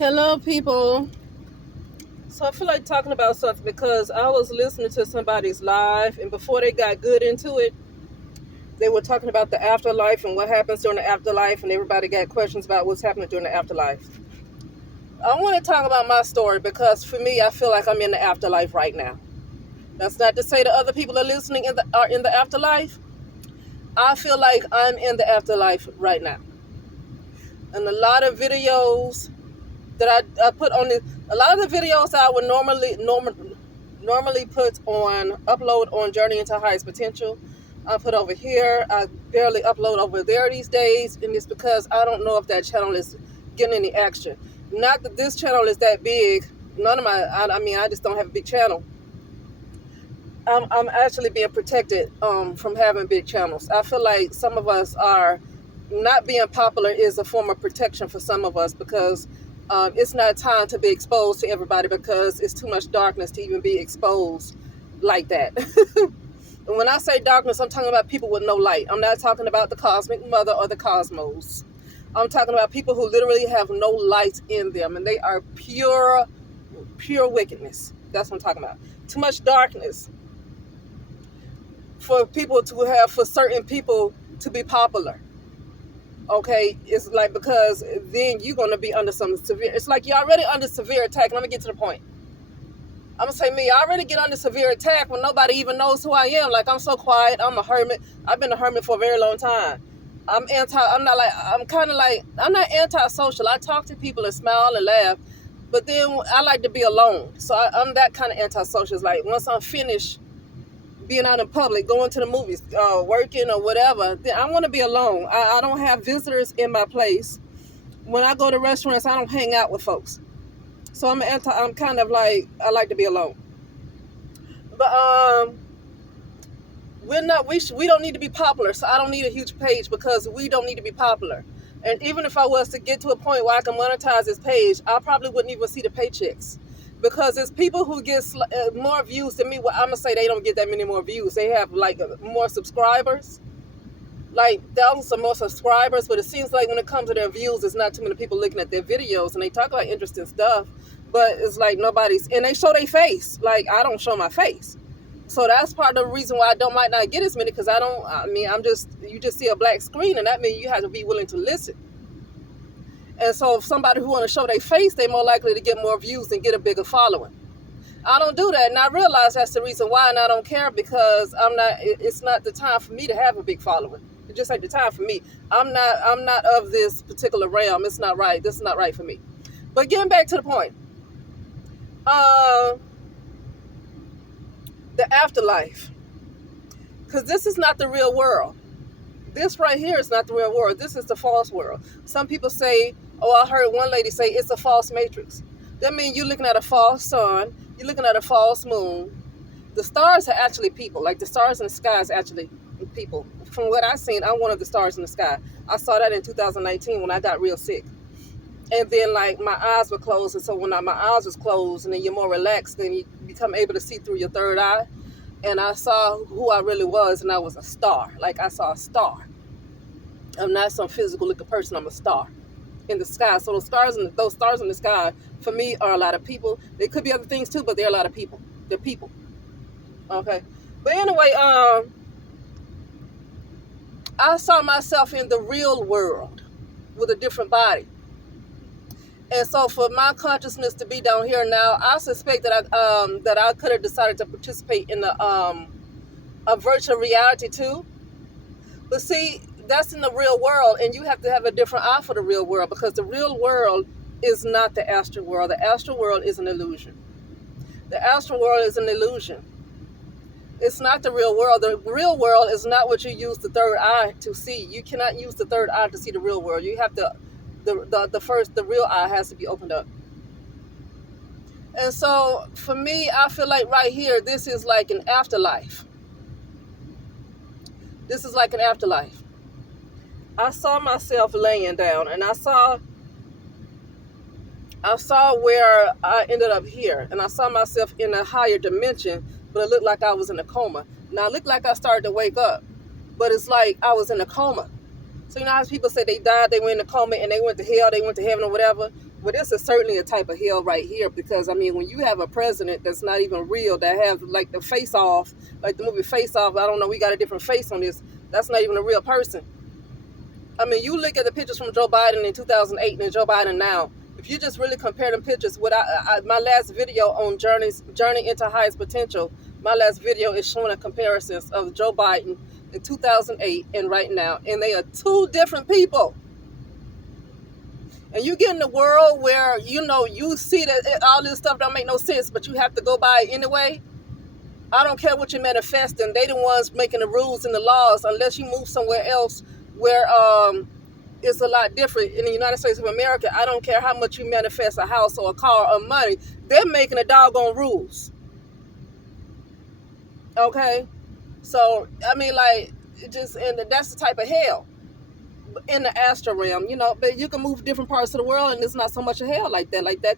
Hello, people. So I feel like talking about something because I was listening to somebody's live, and before they got good into it, they were talking about the afterlife and what happens during the afterlife, and everybody got questions about what's happening during the afterlife. I want to talk about my story because for me, I feel like I'm in the afterlife right now. That's not to say that other people are listening are in the afterlife. I feel like I'm in the afterlife right now, and a lot of videos that I put on the a lot of the videos I would normally put on upload on Journey into Highest Potential. I put over here. I barely upload over there these days, and it's because I don't know if that channel is getting any action. Not that this channel is that big. None of I just don't have a big channel. I'm actually being protected from having big channels. I feel like some of us are not being popular is a form of protection for some of us because it's not time to be exposed to everybody because it's too much darkness to even be exposed like that. And when I say darkness, I'm talking about people with no light. I'm not talking about the cosmic mother or the cosmos. I'm talking about people who literally have no light in them and they are pure wickedness. That's what I'm talking about. Too much darkness for certain people to be popular. Okay, it's like because then you're gonna be under some severe. It's like you're already under severe attack. Let me get to the point. I'm gonna say me. I already get under severe attack when nobody even knows who I am. Like I'm so quiet. I'm a hermit. I've been a hermit for a very long time. I'm anti. I'm not like. I'm kind of like. I'm not antisocial. I talk to people and smile and laugh, but then I like to be alone. So I'm that kind of antisocial. It's like once I'm finished being out in public, going to the movies, working or whatever, then I want to be alone. I don't have visitors in my place. When I go to restaurants, I don't hang out with folks. So I'm kind of like I like to be alone. But we don't need to be popular. So I don't need a huge page because we don't need to be popular. And even if I was to get to a point where I can monetize this page, I probably wouldn't even see the paychecks. Because it's people who get more views than me. Well, I'm going to say they don't get that many more views. They have like more subscribers, like thousands of more subscribers. But it seems like when it comes to their views, it's not too many people looking at their videos. And they talk about interesting stuff. But it's like and they show their face. Like I don't show my face. So that's part of the reason why might not get as many because you just see a black screen and that means you have to be willing to listen. And so if somebody who want to show their face, they're more likely to get more views and get a bigger following. I don't do that, and I realize that's the reason why, and I don't care because it's not the time for me to have a big following. It just ain't the time for me. I'm not of this particular realm. It's not right. This is not right for me. But getting back to the point, the afterlife, because this is not the real world. This right here is not the real world. This is the false world. Some people say, I heard one lady say it's a false matrix. That means you're looking at a false sun. You're looking at a false moon. The stars are actually people. Like the stars in the sky is actually people. From what I've seen, I'm one of the stars in the sky. I saw that in 2019 when I got real sick. And then like my eyes were closed. And so when my eyes was closed and then you're more relaxed, then you become able to see through your third eye. And I saw who I really was, and I was a star. Like I saw a star. I'm not some physical looking person. I'm a star in the sky. So those stars in the sky, for me, are a lot of people. They could be other things too, but they're a lot of people. They're people. Okay. But anyway, I saw myself in the real world with a different body. And so for my consciousness to be down here now, I suspect that I could have decided to participate in a virtual reality too. But see, that's in the real world, and you have to have a different eye for the real world because the real world is not the astral world. The astral world is an illusion. The astral world is an illusion. It's not the real world. The real world is not what you use the third eye to see. You cannot use the third eye to see the real world. You have to, the real eye has to be opened up. And so for me, I feel like right here, this is like an afterlife. This is like an afterlife. I saw myself laying down, and I saw where I ended up here, and I saw myself in a higher dimension, but it looked like I was in a coma. Now it looked like I started to wake up, but it's like I was in a coma. So you know how people say they died, they went in a coma, and they went to hell, they went to heaven or whatever? Well, this is certainly a type of hell right here because I mean, when you have a president that's not even real, that have like the face off, like the movie Face Off. I don't know, we got a different face on this. That's not even a real person. I mean, you look at the pictures from Joe Biden in 2008 and Joe Biden now. If you just really compare them pictures, what my last video on Journey into Highest Potential, my last video is showing a comparisons of Joe Biden in 2008 and right now, and they are two different people. And you get in the world where, you know, you see that all this stuff don't make no sense, but you have to go by it anyway. I don't care what you're manifesting. They the ones making the rules and the laws unless you move somewhere else where it's a lot different. In the United States of America, I don't care how much you manifest a house or a car or money. They're making the doggone rules. Okay? So, I mean, like, and that's the type of hell in the astral realm, you know, but you can move different parts of the world and it's not so much a hell like that. Like this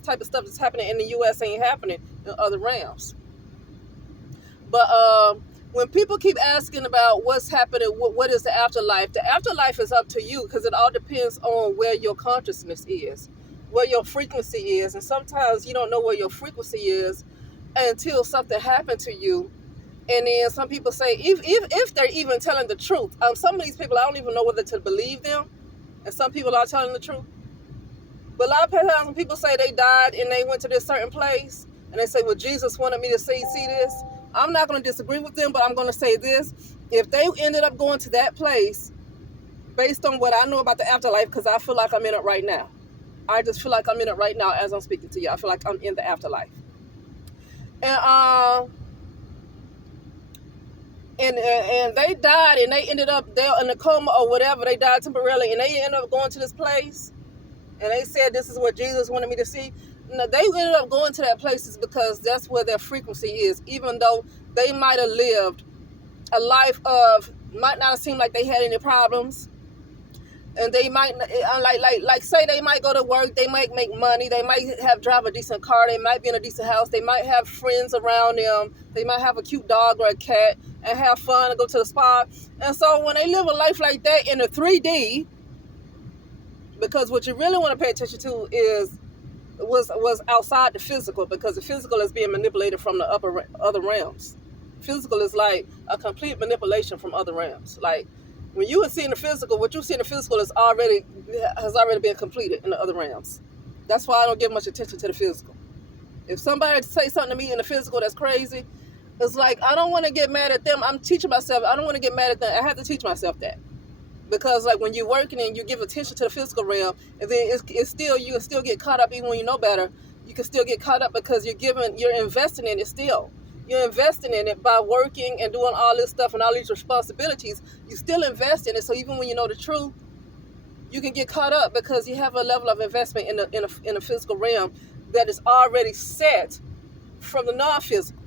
type of stuff that's happening in the US ain't happening in other realms. But when people keep asking about what's happening, what is the afterlife is up to you because it all depends on where your consciousness is, where your frequency is. And sometimes you don't know where your frequency is until something happened to you. And then some people say, if they're even telling the truth, some of these people, I don't even know whether to believe them. And some people are telling the truth. But a lot of times when people say they died and they went to this certain place, and they say, well, Jesus wanted me to see this, I'm not going to disagree with them, but I'm going to say this. If they ended up going to that place, based on what I know about the afterlife, because I feel like I'm in it right now. I just feel like I'm in it right now as I'm speaking to you. I feel like I'm in the afterlife. And they died and they ended up there in a coma or whatever. They died temporarily and they ended up going to this place and they said this is what Jesus wanted me to see. No, they ended up going to that place because that's where their frequency is, even though they might have lived a life might not seem like they had any problems. And they might like say they might go to work, they might make money, they might drive a decent car, they might be in a decent house, they might have friends around them, they might have a cute dog or a cat and have fun and go to the spa. And so when they live a life like that in a 3D, because what you really want to pay attention to is was outside the physical, because the physical is being manipulated from the other realms. Physical is like a complete manipulation from other realms. Like when you are seeing the physical, what you see in the physical has already been completed in the other realms. That's why I don't give much attention to the physical. If somebody say something to me in the physical that's crazy, it's like I don't want to get mad at them. I'm teaching myself. I don't want to get mad at them. I have to teach myself that. Because like when you're working and you give attention to the physical realm, and then it's still, you can still get caught up even when you know better. You can still get caught up because you're investing in it still. You're investing in it by working and doing all this stuff and all these responsibilities. You still invest in it. So even when you know the truth, you can get caught up because you have a level of investment in a physical realm that is already set from the non-physical.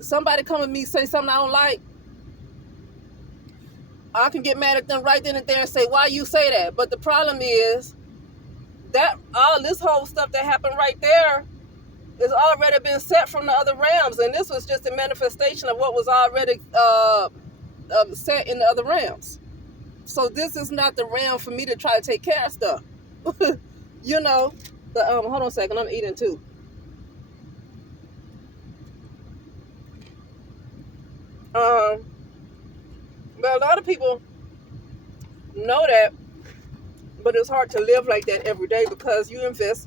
Somebody come to me, say something I don't like, I can get mad at them right then and there and say, why you say that? But the problem is that all this whole stuff that happened right there is already been set from the other realms. And this was just a manifestation of what was already set in the other realms. So this is not the realm for me to try to take care of stuff. You know, hold on a second, I'm eating too. But a lot of people know that, but it's hard to live like that every day because you invest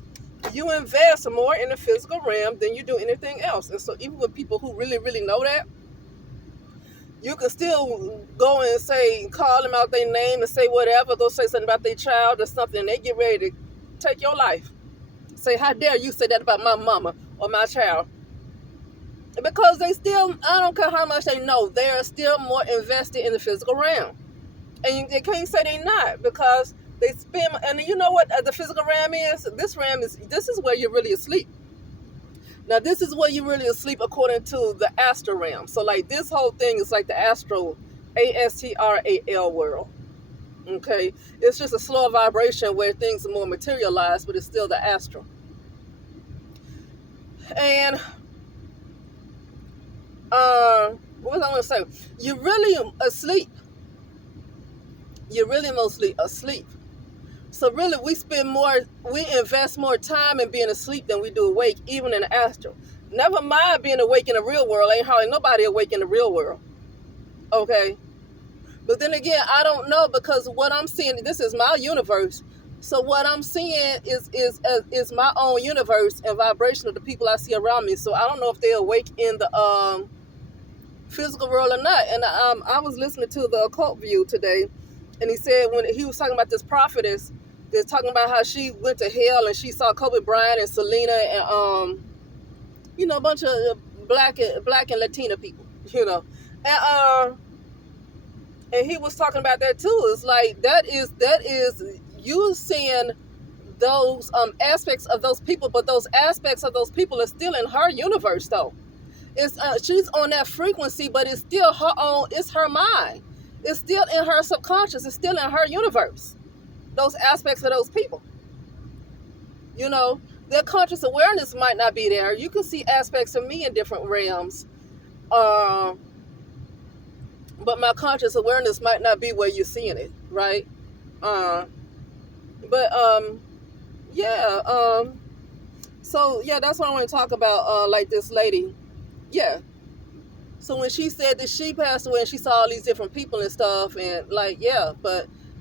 more in the physical realm than you do anything else. And so even with people who really, really know that, you can still go and call them out their name and say whatever, go say something about their child or something, and they get ready to take your life. Say, how dare you say that about my mama or my child? Because they still, I don't care how much they know, they are still more invested in the physical realm. And they can't say they're not because they spend, and you know what the physical realm is? This is where you're really asleep. Now, this is where you're really asleep according to the astral realm. So, like, this whole thing is like the astral, ASTRAL world. Okay? It's just a slower vibration where things are more materialized, but it's still the astral. And, what was I going to say? You're really asleep. You're really mostly asleep. So really, we invest more time in being asleep than we do awake, even in the astral. Never mind being awake in the real world. Ain't hardly nobody awake in the real world. Okay. But then again, I don't know, because what I'm seeing, this is my universe. So what I'm seeing is my own universe and vibration of the people I see around me. So I don't know if they're awake in the physical world or not. And I was listening to the occult view today, and he said, when he was talking about this prophetess, they're talking about how she went to hell and she saw Kobe Bryant and Selena and a bunch of black and Latina people, and he was talking about that too. It's like that is you seeing those aspects of those people, but those aspects of those people are still in her universe though. It's she's on that frequency, but it's still her own. It's her mind. It's still in her subconscious. It's still in her universe. Those aspects of those people, their conscious awareness might not be there. You can see aspects of me in different realms, but my conscious awareness might not be where you're seeing it, right? But yeah. So yeah, that's what I want to talk about. Like this lady, yeah. So when she said that she passed away and she saw all these different people and stuff, and like, yeah,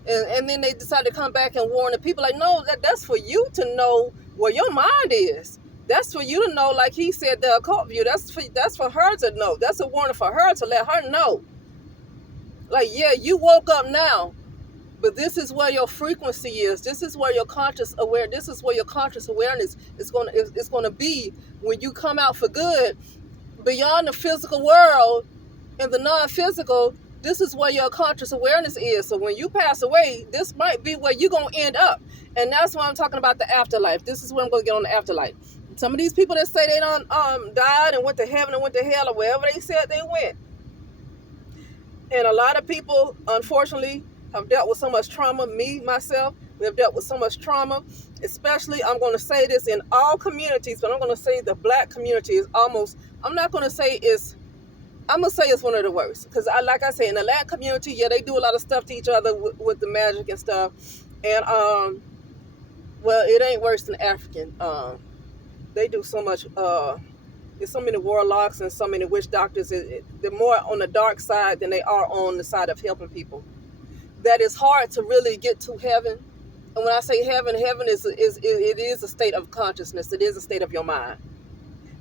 and then they decided to come back and warn the people, like, no, that's for you to know where your mind is. That's for you to know, like he said, the occult view. That's for her to know. That's a warning for her to let her know. Like, yeah, you woke up now, but this is where your frequency is. This is where your conscious aware. This is where your conscious awareness is gonna be when you come out for good, beyond the physical world and the non-physical. This is where your conscious awareness is. So when you pass away, this might be where you're gonna end up, and that's why I'm talking about the afterlife. This is where I'm gonna get on the afterlife. Some of these people that say they done died and went to heaven and went to hell or wherever they said they went, and a lot of people, unfortunately, have dealt with so much trauma. Me, myself, we have dealt with so much trauma, especially, I'm going to say this in all communities, but I'm going to say the black community is almost, I'm not going to say I'm going to say it's one of the worst. Because like I say, in the Latin community, yeah, they do a lot of stuff to each other with the magic and stuff. And, well, it ain't worse than African. They do so much, there's so many warlocks and so many witch doctors. They're more on the dark side than they are on the side of helping people. That is hard to really get to heaven. And when I say heaven is a state of consciousness. It is a state of your mind.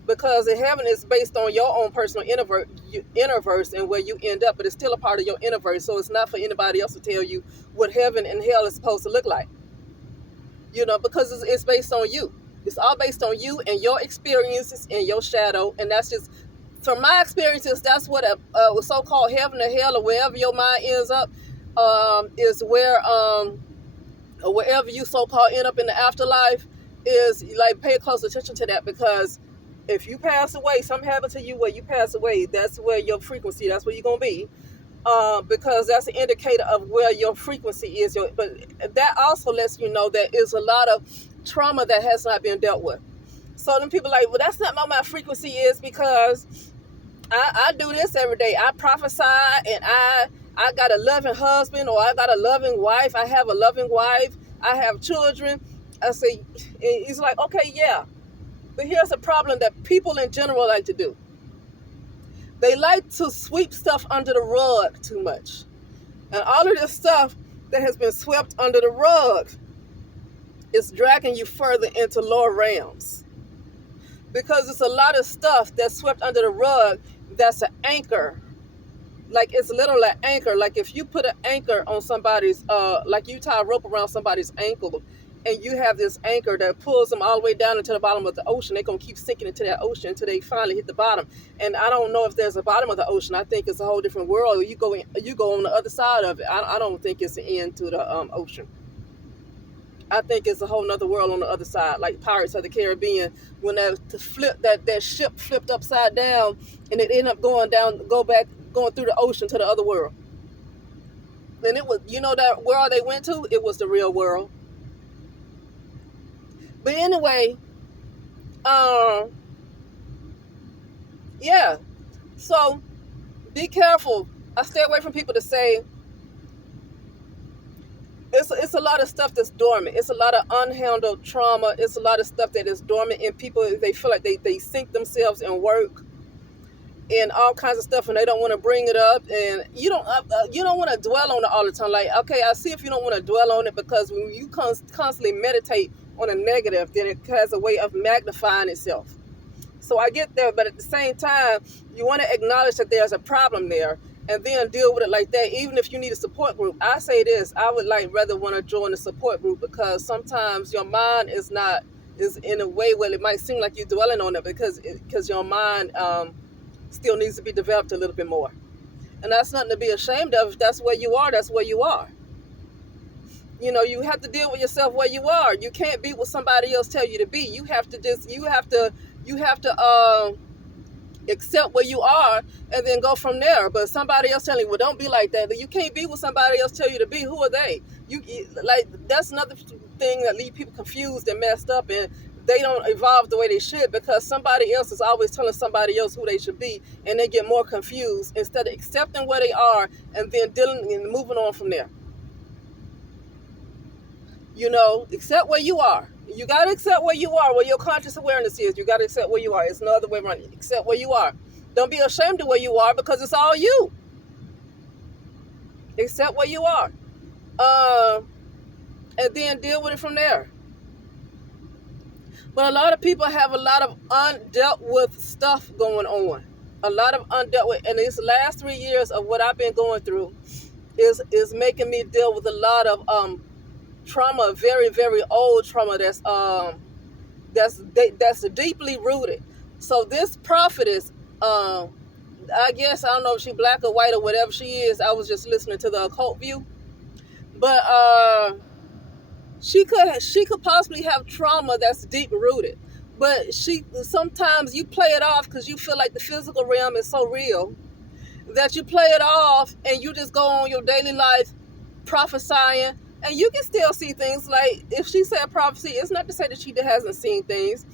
Because heaven is based on your own personal innerverse and where you end up, but it's still a part of your innerverse. So it's not for anybody else to tell you what heaven and hell is supposed to look like. Because it's based on you. It's all based on you and your experiences and your shadow. And that's just, from my experiences, that's what a so-called heaven or hell or wherever your mind ends up, is where, or wherever you so-called end up in the afterlife, is like, pay close attention to that. Because if you pass away, something happened to you where you pass away, that's where your frequency, that's where you're going to be. Because that's an indicator of where your frequency is. But that also lets you know that is a lot of trauma that has not been dealt with. So then people are like, well, that's not what my frequency is, because I do this every day. I prophesy, and I got a loving husband, or I got a loving wife. I have a loving wife. I have children. I say, he's like, okay, yeah. But here's a problem that people in general like to do. They like to sweep stuff under the rug too much. And all of this stuff that has been swept under the rug is dragging you further into lower realms. Because it's a lot of stuff that's swept under the rug that's an anchor. Like, it's literally an anchor. Like, if you put an anchor on somebody's, like you tie a rope around somebody's ankle, and you have this anchor that pulls them all the way down into the bottom of the ocean, they're going to keep sinking into that ocean until they finally hit the bottom. And I don't know if there's a bottom of the ocean. I think it's a whole different world. You go on the other side of it. I don't think it's the end to the ocean. I think it's a whole nother world on the other side, like Pirates of the Caribbean, when that ship flipped upside down, and it ended up going through the ocean to the other world. And it was, that world they went to, it was the real world. But anyway, yeah. So be careful. I stay away from people to say, It's a lot of stuff that's dormant. It's a lot of unhandled trauma. It's a lot of stuff that is dormant in people. They feel like they sink themselves in work and all kinds of stuff, and they don't want to bring it up. And you don't want to dwell on it all the time. Like, okay, I see if you don't want to dwell on it, because when you constantly meditate on a negative, then it has a way of magnifying itself. So I get there, but at the same time, you want to acknowledge that there's a problem there, and then deal with it like that. Even if you need a support group, I say this: I would rather want to join a support group, because sometimes your mind is in a way where it might seem like you're dwelling on it, because your mind still needs to be developed a little bit more, and that's nothing to be ashamed of. If that's where you are, that's where you are. You have to deal with yourself where you are. You can't be what somebody else tell you to be. You have to accept where you are, and then go from there. But somebody else telling you, well, don't be like that. You can't be what somebody else tell you to be. Who are they? That's another thing that leave people confused and messed up, and they don't evolve the way they should, because somebody else is always telling somebody else who they should be, and they get more confused instead of accepting where they are and then dealing and moving on from there. Accept where you are. You got to accept where you are, where your conscious awareness is. You got to accept where you are. It's no other way around it. Accept where you are. Don't be ashamed of where you are, because it's all you. Accept where you are. And then deal with it from there. But a lot of people have a lot of undealt with stuff going on. A lot of undealt with. And these last 3 years of what I've been going through is making me deal with a lot of trauma, very, very old trauma that's deeply rooted. So this prophetess, I guess, I don't know if she's black or white or whatever she is. I was just listening to the occult view, but she could possibly have trauma that's deep rooted. But sometimes you play it off because you feel like the physical realm is so real that you play it off, and you just go on your daily life prophesying. And you can still see things. Like, if she said prophecy, it's not to say that she hasn't seen things.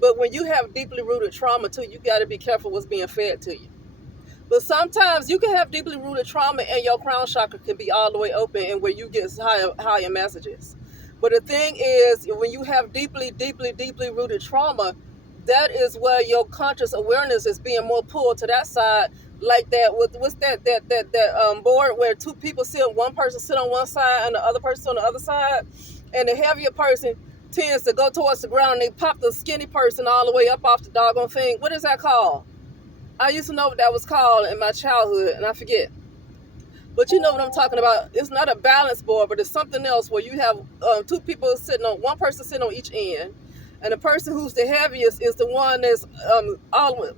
But when you have deeply rooted trauma too, you got to be careful what's being fed to you. But sometimes you can have deeply rooted trauma and your crown chakra can be all the way open, and where you get higher messages. But the thing is, when you have deeply, deeply, deeply rooted trauma, that is where your conscious awareness is being more pulled to that side. Like that, what's that board where two people one person sit on one side and the other person on the other side, and the heavier person tends to go towards the ground, and they pop the skinny person all the way up off the doggone thing. What is that called? I used to know what that was called in my childhood, and I forget. But you know what I'm talking about. It's not a balance board, but it's something else where you have two people one person sitting on each end. And the person who's the heaviest is the one that's all the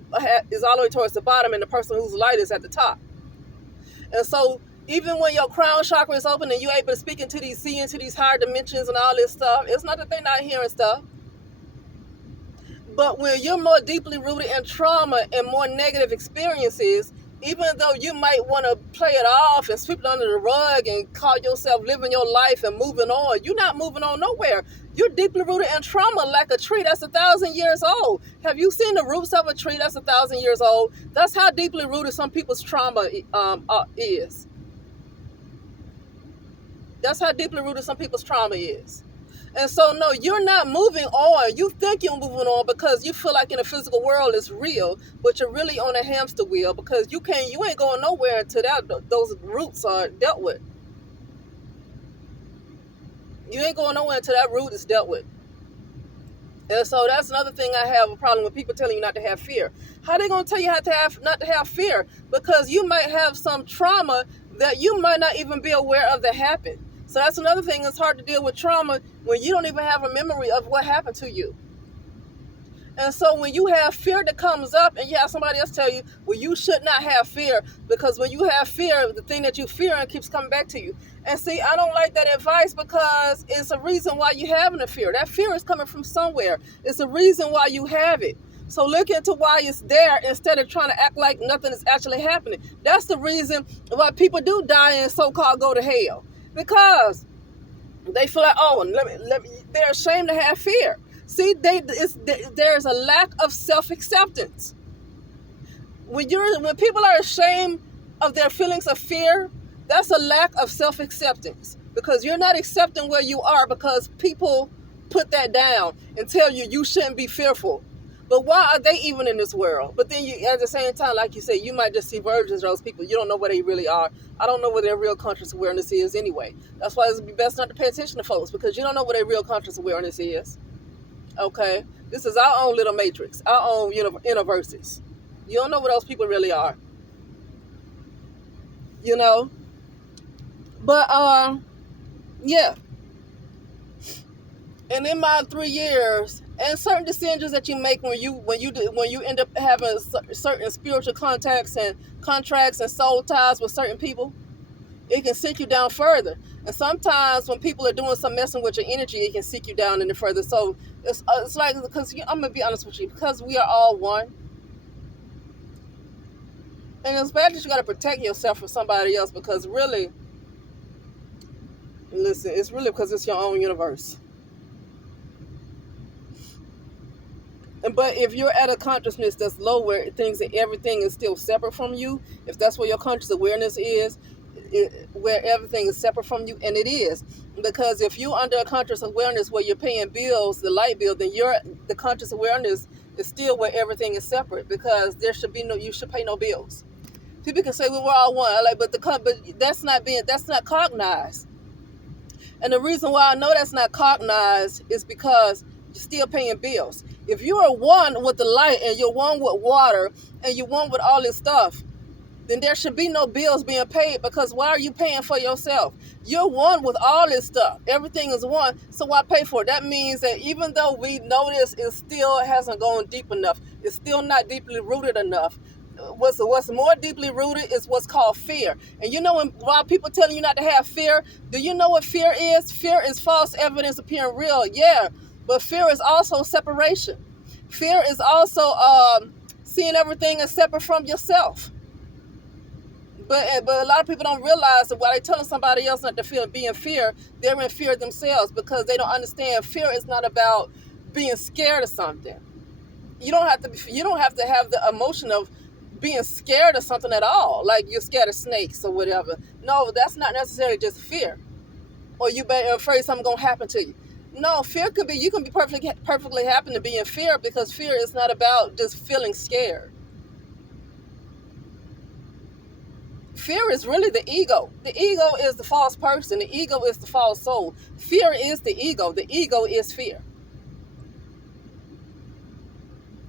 way towards the bottom, and the person who's light is at the top. And so even when your crown chakra is open and you're able to see into these higher dimensions and all this stuff, it's not that they're not hearing stuff. But when you're more deeply rooted in trauma and more negative experiences, even though you might want to play it off and sweep it under the rug and call yourself living your life and moving on, you're not moving on nowhere. You're deeply rooted in trauma, like a tree that's 1,000 years old. Have you seen the roots of a tree that's 1,000 years old? That's how deeply rooted some people's trauma is. That's how deeply rooted some people's trauma is. And so, no, you're not moving on. You think you're moving on because you feel like in the physical world it's real, but you're really on a hamster wheel, because you ain't going nowhere until those roots are dealt with. You ain't going nowhere until that root is dealt with. And so that's another thing I have a problem with, people telling you not to have fear. How they going to tell you not to have fear? Because you might have some trauma that you might not even be aware of that happened. So that's another thing. It's hard to deal with trauma when you don't even have a memory of what happened to you. And so when you have fear that comes up and you have somebody else tell you, well, you should not have fear, because when you have fear, the thing that you fear and keeps coming back to you. And see, I don't like that advice, because it's a reason why you're having a fear. That fear is coming from somewhere. It's a reason why you have it. So look into why it's there instead of trying to act like nothing is actually happening. That's the reason why people do die and so-called go to hell. Because they feel like, they're ashamed to have fear. See, there's a lack of self-acceptance. When people are ashamed of their feelings of fear, that's a lack of self-acceptance. because you're not accepting where you are because people put that down and tell you you shouldn't be fearful. But why are they even in this world? But then you, at the same time, like you said, you might just see versions of those people. You don't know where they really are. I don't know where their real conscious awareness is anyway. That's why it's best not to pay attention to folks, because you don't know what their real conscious awareness is. Okay? This is our own little matrix, our own universes. You don't know what those people really are. You know? But yeah. And in my 3 years, and certain decisions that you make when you end up having certain spiritual contacts and contracts and soul ties with certain people, it can sink you down further. And sometimes when people are doing some messing with your energy, it can sink you down any further. So it's like, because I'm gonna be honest with you, because we are all one, and it's bad that you got to protect yourself from somebody else, because really, listen, it's really because it's your own universe. But if you're at a consciousness that's low, where things and everything is still separate from you, if that's where your conscious awareness is, where everything is separate from you, and it is, because if you're under a conscious awareness where you're paying bills, the light bill, then the conscious awareness is still where everything is separate, because there should be no, you should pay no bills. People can say, well, we're all one, like, but that's not cognized. And the reason why I know that's not cognized is because you're still paying bills. If you are one with the light, and you're one with water, and you're one with all this stuff, then there should be no bills being paid, because why are you paying for yourself? You're one with all this stuff. Everything is one, so why pay for it? That means that even though we know this, it still hasn't gone deep enough. It's still not deeply rooted enough. What's more deeply rooted is what's called fear. And you know, while people telling you not to have fear, do you know what fear is? Fear is false evidence appearing real. Yeah, but fear is also separation. Fear is also seeing everything as separate from yourself. But a lot of people don't realize that while they're telling somebody else not to feel be in fear, they're in fear themselves, because they don't understand fear is not about being scared of something. You don't have to have the emotion of being scared of something at all, like you're scared of snakes or whatever. No, that's not necessarily just fear. Or you're afraid something's gonna happen to you. No, fear could be, you can be perfectly happy to be in fear, because fear is not about just feeling scared. Fear is really the ego. The ego is the false person. The ego is the false soul. Fear is the ego. The ego is fear.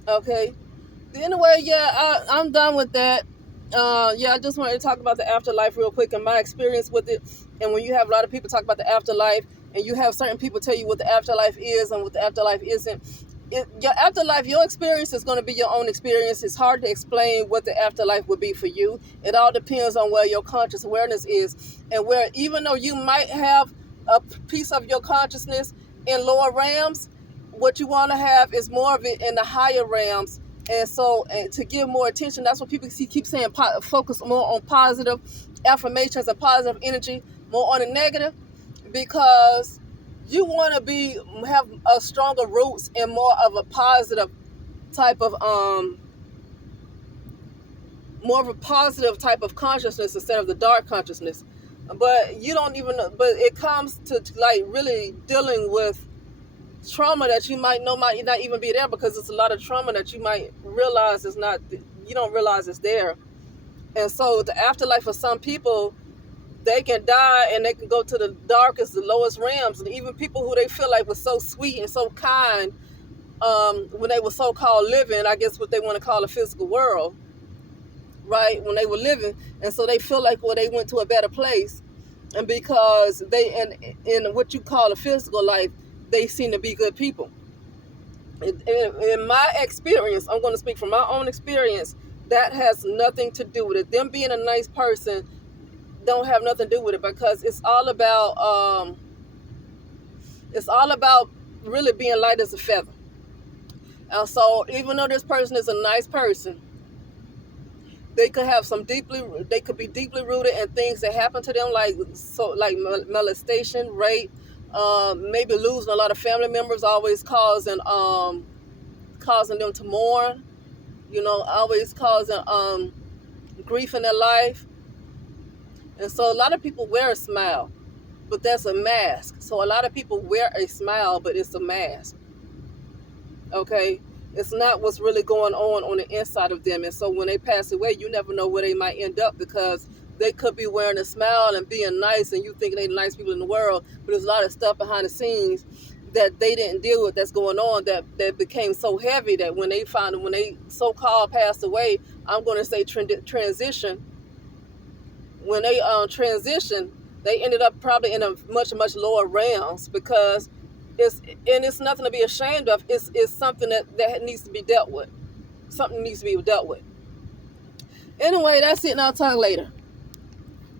Okay. Anyway, yeah, I'm done with that. Yeah, I just wanted to talk about the afterlife real quick and my experience with it. And when you have a lot of people talk about the afterlife, and you have certain people tell you what the afterlife is and what the afterlife isn't, your afterlife, your experience is going to be your own experience. It's hard to explain what the afterlife would be for you. It all depends on where your conscious awareness is, and where, even though you might have a piece of your consciousness in lower realms, what you want to have is more of it in the higher realms. And so, to give more attention, that's what people keep saying, focus more on positive affirmations and positive energy, more on the negative, because you want to have a stronger roots and more of a positive type of more of a positive type of consciousness instead of the dark consciousness. But you don't even know, but it comes to like really dealing with trauma that you might not even be there, because it's a lot of trauma that you might realize is not, you don't realize it's there. And so the afterlife for some people, they can die and they can go to the darkest, the lowest realms. And even people who they feel like were so sweet and so kind when they were so-called living, I guess what they want to call a physical world, right, when they were living. And so they feel like, well, they went to a better place. And because they, in what you call a physical life, they seem to be good people. In my experience, I'm going to speak from my own experience, that has nothing to do with it. Them being a nice person don't have nothing to do with it, because it's all about really being light as a feather. And so even though this person is a nice person, they could be deeply rooted in things that happen to them, like molestation, rape, maybe losing a lot of family members, always causing them to mourn, always causing grief in their life. And so a lot of people wear a smile, but that's a mask. So a lot of people wear a smile, but it's a mask. Okay, it's not what's really going on the inside of them. And so when they pass away, you never know where they might end up, because they could be wearing a smile and being nice, and you think they're the nice people in the world, but there's a lot of stuff behind the scenes that they didn't deal with, that's going on, that became so heavy that when they so-called passed away, I'm going to say transition, when they transitioned, they ended up probably in a much lower realms, because it's nothing to be ashamed of. It's something that needs to be dealt with. Something needs to be dealt with. Anyway, that's it, and I'll talk later.